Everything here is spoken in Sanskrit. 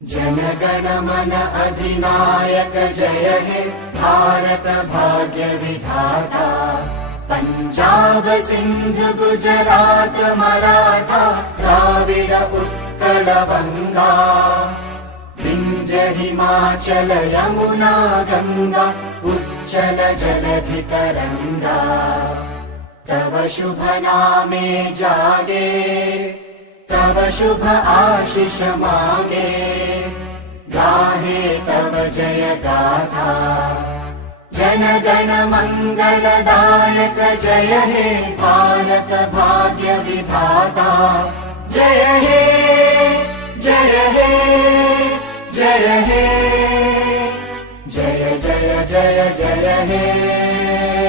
जनगण मन अधिनायक जय हे भारत भाग्य विधाता। पंजाब सिंध गुजरात मराठा द्राविड उत्कल बंगा। विंध्य हिमाचल यमुना गंगा उच्चल जलधि तरंगा। तव शुभ नामे जागे तव शुभ आशीष मांगे। गाहे तव जय गाथा जन गण मंगलदायक जय हे भारत भाग्य विधाता। जय हे जय हे जय हे जय जय जय जय हे।